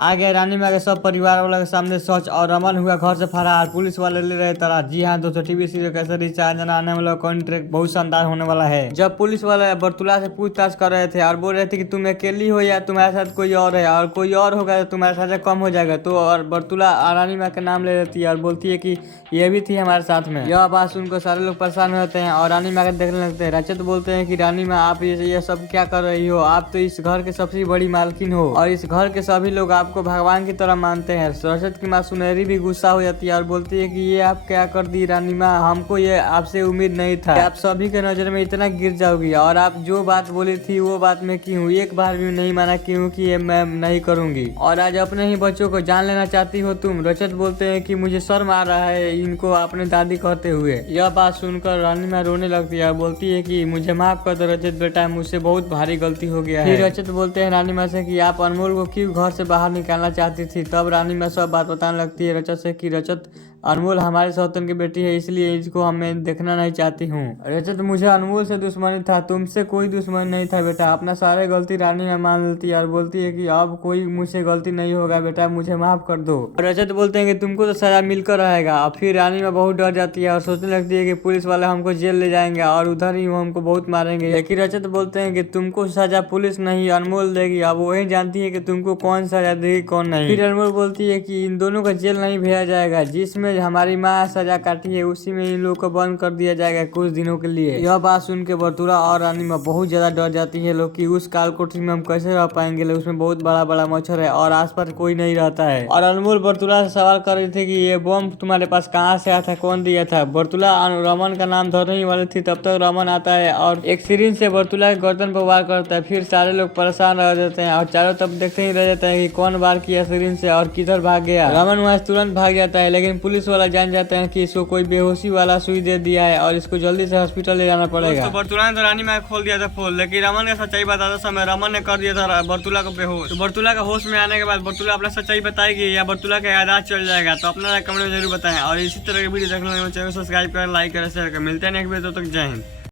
आ गए रानी माँ के सब परिवार वालों के सामने सच और रमन हुआ घर से फरार। पुलिस वाले ले रहे तलाश। जी हाँ दोस्तों, टीवी सीरियल कैसे रिचार्ज जना आने वाला कॉन्ट्रैक्ट बहुत शानदार होने वाला है। जब पुलिस वाले बर्तुला से पूछताछ कर रहे थे और बोल रहे थे कि तुम अकेली हो या तुम्हारे साथ कोई और है, और कोई और होगा तो तुम्हारा खर्चा कम हो जाएगा, तो और बर्तुला रानी माँ का नाम ले लेती है और बोलती है कि ये भी थी हमारे साथ में। यह बात सुनकर सारे लोग परेशान हो जाते हैं और रानी माँ को देखने लगते हैं। रजत बोलते हैं कि रानी माँ आप ये सब क्या कर रही हो, आप तो इस घर के सबसे बड़ी मालकिन हो और इस घर के सभी लोग आपको भगवान की तरह मानते हैं। रजत की माँ सुनहरी भी गुस्सा हो जाती है और बोलती है कि ये आप क्या कर दी रानी माँ, हमको ये आपसे उम्मीद नहीं था कि आप सभी के नजर में इतना गिर जाओगी, और आप जो बात बोली थी वो बात मैं की हूँ, एक बार भी नहीं माना क्यों कि ये मैं नहीं करूंगी, और आज अपने ही बच्चों को जान लेना चाहती हो तुम। रजत बोलते हैं कि मुझे शर्म आ रहा है इनको अपने दादी कहते हुए। यह बात सुनकर रानी माँ रोने लगती है और बोलती है कि मुझे माफ कर दो रजत बेटा, मुझसे बहुत भारी गलती हो गया है। फिर रजत बोलते हैं रानी माँ से कि आप अनमोल को क्यों घर से बाहर निकालना चाहती थी। तब रानी माँ सब बात बताने लगती है रजत से कि रजत अनमोल हमारे सौतन की बेटी है, इसलिए इसको हमें देखना नहीं चाहती हूँ। रजत मुझे अनमोल से दुश्मनी था, तुमसे कोई दुश्मनी नहीं था बेटा। अपना सारे गलती रानी में मान लेती है और बोलती है कि अब कोई मुझसे गलती नहीं होगा बेटा, मुझे माफ कर दो। रजत बोलते हैं कि तुमको तो सजा मिलकर रहेगा। और फिर रानी में बहुत डर जाती है और सोचने लगती है कि पुलिस वाले हमको जेल ले जाएंगे और उधर ही वो हमको बहुत मारेंगे। लेकिन रजत बोलते हैं कि तुमको सजा पुलिस नहीं अनमोल देगी, अब वही जानती है कि तुमको कौन सजा देगी कौन नहीं। फिर अनमोल बोलती है कि इन दोनों को जेल नहीं भेजा जाएगा, जिसमें हमारी माँ सजा काटी है उसी में इन लोगों को बंद कर दिया जाएगा कुछ दिनों के लिए। यह बात सुन के बर्तुला और रानी माँ बहुत ज्यादा डर जाती है लोग कि उस काल कोठरी में हम कैसे रह पाएंगे, उसमें बहुत बड़ा बड़ा मच्छर है और आसपास कोई नहीं रहता है। और अनमोल बर्तुला से सवाल कर रही थी कि ये बम तुम्हारे पास कहाँ से आया था, कौन दिया था। बर्तुला रमन का नाम धरने ही वाली थी, तब तक रमन आता है और एक सिरिंज से बर्तुला के गर्दन पर वार करता है। फिर सारे लोग परेशान रह जाते हैं और चारों तरफ देखते ही रह जाते हैं कि कौन वार किया सिरिंज से और किधर भाग गया। रमन वहाँ तुरंत भाग जाता है, लेकिन पुलिस वाला जान जाते हैं कि इसको कोई बेहोशी वाला सुई दे दिया है और इसको जल्दी से हॉस्पिटल ले जाना पड़ेगा। तो बर्तुला ने तो रानी माँ खोल दिया था फूल, लेकिन रमन ने सच्चाई बताते समय रमन ने कर दिया था बर्तुला को बेहोश। तो बर्तुला का होश में आने के बाद बर्तुला अपना सच्चाई बताएगी या बर्तुला का यादाश्त चल जाएगा। तो अपना कमेंट में जरूर बताएं और इसी तरह के वीडियो देखने के लिए चैनल सब्सक्राइब करें, लाइक करें, शेयर करें। मिलते हैं नेक्स्ट वीडियो, तब तक जय हिंद।